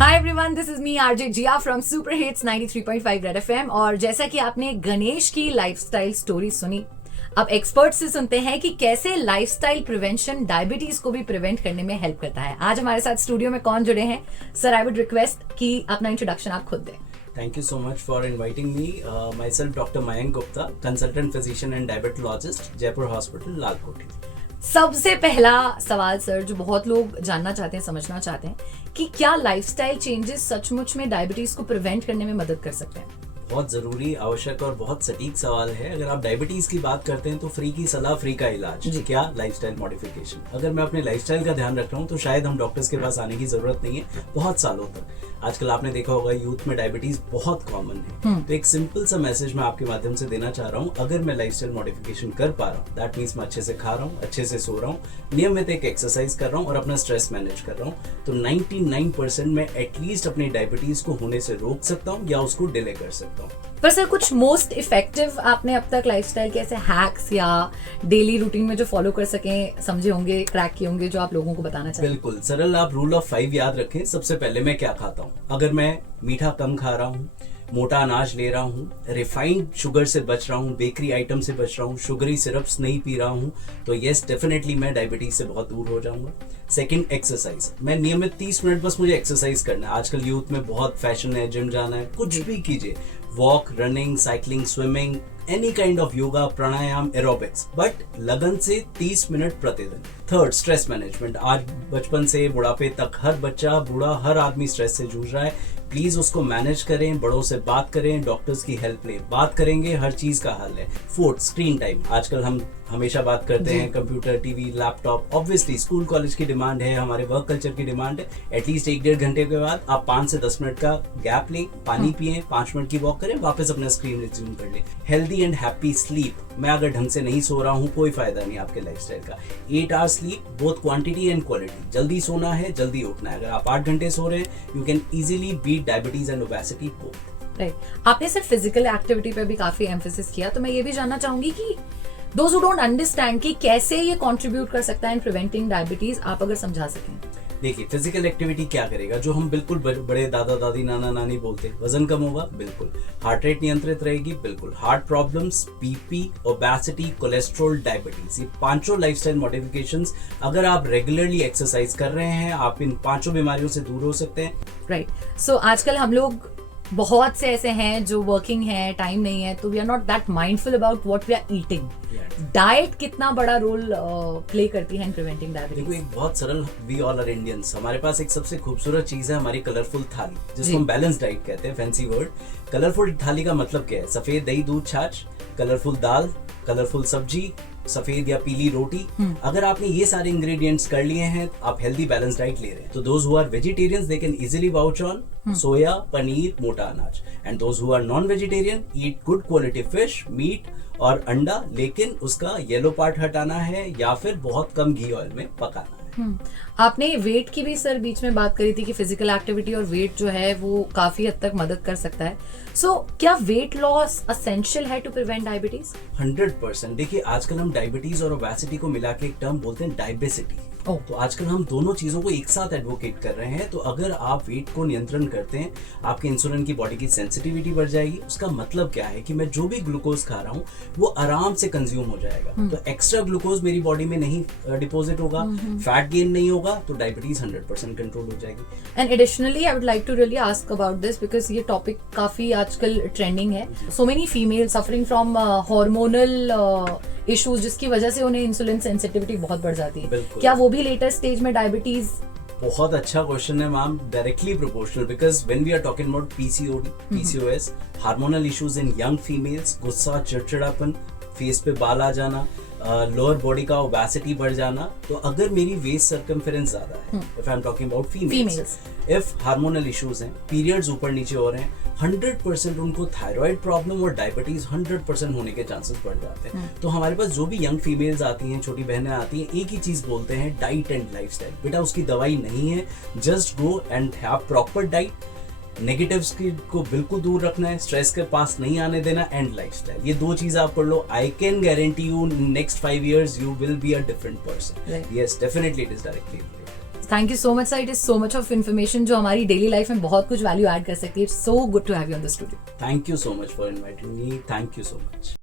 Hi everyone, this is me RJ Jiya from Super Hits 93.5 Red FM. और जैसा कि आपने गणेश की लाइफस्टाइल स्टोरी सुनी, अब एक्सपर्ट से सुनते हैं कि कैसे लाइफस्टाइल प्रिवेंशन डायबिटीज को भी प्रिवेंट करने में हेल्प करता है। आज हमारे साथ स्टूडियो में कौन जुड़े हैं? सर, आई वुड रिक्वेस्ट कि अपना इंट्रोडक्शन आप खुद दें। Thank you so much for inviting me. Myself Dr. Mayank Gupta, consultant physician and diabetologist, Jaipur Hospital, लालकोटी। सबसे पहला सवाल सर, जो बहुत लोग जानना चाहते हैं, समझना चाहते हैं कि क्या लाइफस्टाइल चेंजेस सचमुच में डायबिटीज को प्रिवेंट करने में मदद कर सकते हैं? बहुत ज़रूरी, आवश्यक और बहुत सटीक सवाल है। अगर आप डायबिटीज़ की बात करते हैं तो फ्री की सलाह, फ्री का इलाज। क्या लाइफस्टाइल मॉडिफिकेशन? अगर मैं अपने लाइफस्टाइल का ध्यान रख रहा हूँ तो शायद हम डॉक्टर्स के पास आने की ज़रूरत नहीं है बहुत सालों तक। आजकल आपने देखा होगा यूथ में डायबिटीज़ बहुत कॉमन है। तो एक सिंपल सा मैसेज मैं आपके माध्यम से देना चाह रहा हूँ। अगर मैं लाइफस्टाइल मॉडिफिकेशन कर पा रहा हूँ, दैट मीन्स मैं अच्छे से खा रहा हूँ, अच्छे से सो रहा हूँ, नियमित एक एक्सरसाइज कर रहा हूँ और अपना स्ट्रेस मैनेज कर रहा हूँ, तो 99% में एटलीस्ट अपनी डायबिटीज़ को होने से रोक सकता हूँ या उसको डिले कर सकता हूँ। पर सर, कुछ मोस्ट इफेक्टिव आपने अब तक लाइफस्टाइल के ऐसे हैक्स या डेली रूटीन में जो फॉलो कर सकें समझे होंगे, क्रैक किए होंगे, जो आप लोगों को बताना चाहें? बिल्कुल सरल, आप रूल ऑफ 5 याद रखें। सबसे पहले मैं क्या खाता हूँ? अगर मैं मीठा कम खा रहा हूँ, मोटा अनाज ले रहा हूँ, रिफाइंड शुगर से बच रहा हूँ, बेकरी आइटम से बच रहा हूँ, शुगरी सिरप्स नहीं पी रहा हूँ, तो यस डेफिनेटली मैं डायबिटीज से बहुत दूर हो जाऊंगा। Second, exercise. मैं नियमित 30 मिनट बस मुझे एक्सरसाइज करना है। आजकल यूथ में बहुत फैशन है, जिम जाना है, कुछ भी कीजिए, walk, running, cycling, swimming, any kind of yoga, pranayama, aerobics, but लगन से 30 मिनट प्रतिदिन। Third, stress management. आज बचपन से बुढ़ापे तक हर बच्चा, बूढ़ा, हर आदमी स्ट्रेस से जूझ रहा है। प्लीज उसको मैनेज करें, बड़ों से बात करें, डॉक्टर्स की हेल्प लें। बात करेंगे, हर चीज का हल है। Fourth, screen time. आजकल हम हमेशा बात करते हैं computer, TV, laptop. Obviously school college की डिमांड है, हमारे वर्क कल्चर की डिमांड है। एटलीस्ट 1-1.5 घंटे के बाद आप 5 से 10 मिनट का गैप लें, पानी पिए, 5 मिनट की वॉक करें, वापस अपना स्क्रीन रिज्यूम कर लें। Healthy and happy sleep. मैं अगर ढंग से नहीं सो रहा हूँ, कोई फायदा नहीं आपके लाइफस्टाइल का। 8 hours sleep, both quantity and quality. जल्दी सोना है, जल्दी उठना है। अगर आप 8 घंटे सो रहे हैं, you can easily beat diabetes and obesity both. Right. आपने सिर्फ फिजिकल एक्टिविटी पे भी काफी एम्फेसिस किया, तो मैं ये भी जानना चाहूंगी कि दोज हु डोंट अंडरस्टैंड कि कैसे ये कंट्रीब्यूट कर सकता है इन प्रिवेंटिंग डायबिटीज, आप अगर समझा सकें। देखिए, फिजिकल एक्टिविटी क्या करेगा? जो हम बिल्कुल बड़े दादा दादी, नाना नानी बोलते हैं, वजन कम होगा, बिल्कुल। हार्ट रेट नियंत्रित रहेगी, बिल्कुल। Heart problems, BP, obesity, cholesterol, diabetes, ये 5 लाइफस्टाइल मॉडिफिकेशंस अगर आप रेगुलरली एक्सरसाइज कर रहे हैं, आप इन 5 बीमारियों से दूर हो सकते हैं। राइट। सो आजकल हम लोग बहुत से ऐसे हैं जो वर्किंग है, टाइम नहीं है, तो we are not that mindful about what we are eating. Diet कितना बड़ा रोल प्ले करती है इन प्रिवेंटिंग डायबिटीज? देखो, एक बहुत सरल, वी ऑल आर इंडियंस, हमारे पास एक सबसे खूबसूरत चीज है, हमारी कलरफुल थाली, जिसको हम बैलेंस डाइट कहते हैं, फैंसी वर्ड। कलरफुल थाली का मतलब क्या है? सफेद दही, दूध, छाछ, कलरफुल दाल, कलरफुल सब्जी, सफेद या पीली रोटी। अगर आपने ये सारे इंग्रेडिएंट्स कर लिए हैं, आप हेल्दी बैलेंस डाइट ले रहे हैं। तो those who are vegetarians, they can easily vouch on soya, paneer, मोटा अनाज। And those who are non vegetarian, eat good quality fish, meat और अंडा, लेकिन उसका येलो पार्ट हटाना है या फिर बहुत कम घी ऑयल में पकाना है। आपने वेट की भी सर बीच में बात करी थी कि फिजिकल एक्टिविटी और वेट जो है वो काफी हद तक मदद कर सकता है। सो क्या वेट लॉस एसेंशियल है टू प्रिवेंट डायबिटीज? 100%। देखिए, आजकल हम डायबिटीज और ओबेसिटी को मिला के एक टर्म बोलते हैं, डायबेसिटी। तो आजकल हम दोनों चीजों को एक साथ एडवोकेट कर रहे हैं। तो अगर आप वेट को नियंत्रण करते हैं, आपके इंसुलिन की बॉडी की सेंसिटिविटी बढ़ जाएगी। उसका मतलब क्या है कि मैं जो भी ग्लूकोज खा रहा हूँ वो आराम से कंज्यूम हो जाएगा। तो एक्स्ट्रा ग्लूकोज मेरी बॉडी में नहीं डिपोजिट होगा, फैट गेन नहीं होगा, तो डायबिटीज 100% कंट्रोल हो जाएगी। And additionally I would like to really ask about this, because ये टॉपिक काफी आजकल ट्रेंडिंग है। So many female suffering from hormonal issues, जिसकी वजह से उन्हें इंसुलिन सेंसिटिविटी बहुत बढ़ जाती है। क्या वो भी लेटर स्टेज में डायबिटीज? बहुत अच्छा क्वेश्चन है ma'am. Directly proportional, because when we are talking about PCOD, PCOS, hormonal issues in young females, गुस्सा, चिड़चिड़ापन, फेस पे बाल आ जाना, लोअर बॉडी का ओबेसिटी बढ़ जाना, तो अगर मेरी वेस्ट सर्कमफेरेंस ज्यादा है, if I am talking about females, if hormonal issues हैं, पीरियड्स ऊपर नीचे हो रहे हैं, 100% उनको थायराइड प्रॉब्लम और डायबिटीज 100% होने के चांसेस बढ़ जाते हैं। तो हमारे पास जो भी यंग फीमेल्स आती हैं, छोटी बहनें आती हैं, एक ही चीज बोलते हैं, डाइट एंड लाइफस्टाइल। बेटा, उसकी दवाई नहीं है, just go and have proper diet, negatives को बिल्कुल दूर रखना है, स्ट्रेस के पास नहीं आने देना, एंड लाइफस्टाइल। ये 2 चीज आप कर लो, I can guarantee you next 5 years you will be a different person. Yes, definitely it is directly. Thank you so much sir, it is so much of information जो हमारी डेली लाइफ में बहुत कुछ वैल्यू ऐड कर सकती है. It's so good to have you on the studio. Thank you so much for inviting me. Thank you so much.